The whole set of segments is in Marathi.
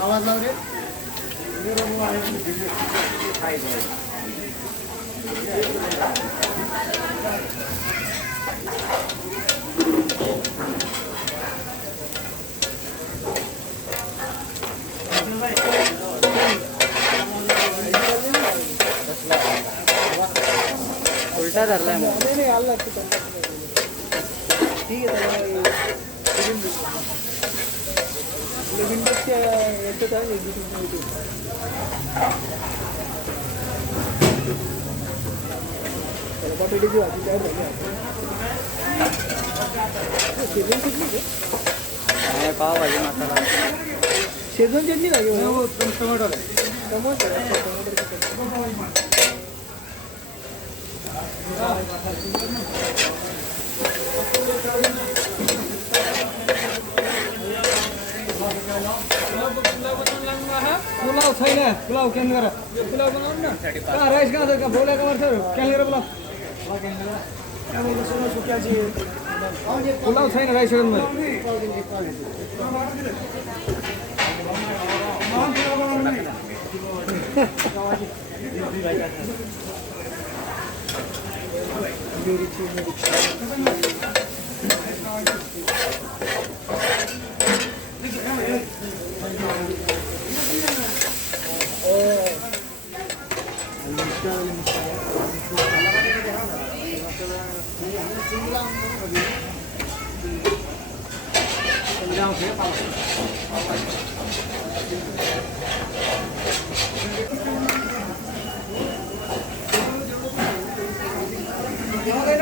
आवाज लाव रे उलटा धरलाय नाही आला ठीक आहे विंडोजच्या याच्यात आहे बटाट्याची भाजी तयार झाली शेजन चटणी पावभाजी मसाला शेजन चटणी लागेल टोमॅटो पुलाव छैन पुलाव क्यान गर पुलाव बनाउनु न कहाँ राइस कहाँ छ बोला कहाँ छ क्यान गर पुलाव पुलाव छैन राइस गर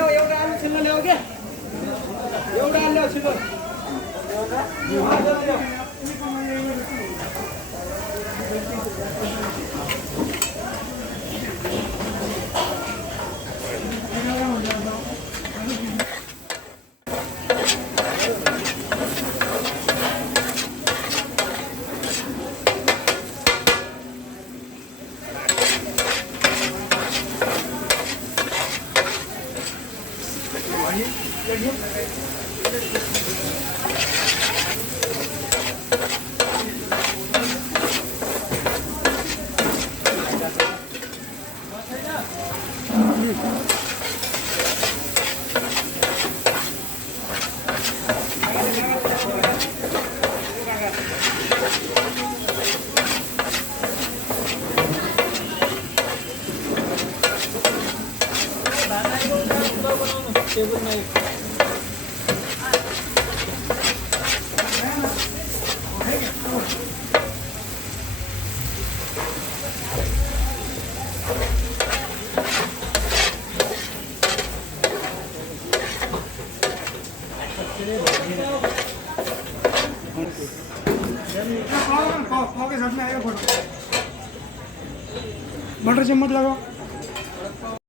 एउटा आलु छिल्न ल्याऊ के एउटा आलु ल्याऊ छिल्न पाव के साथ में आएगा फोटो मटर चम्मच लगाओ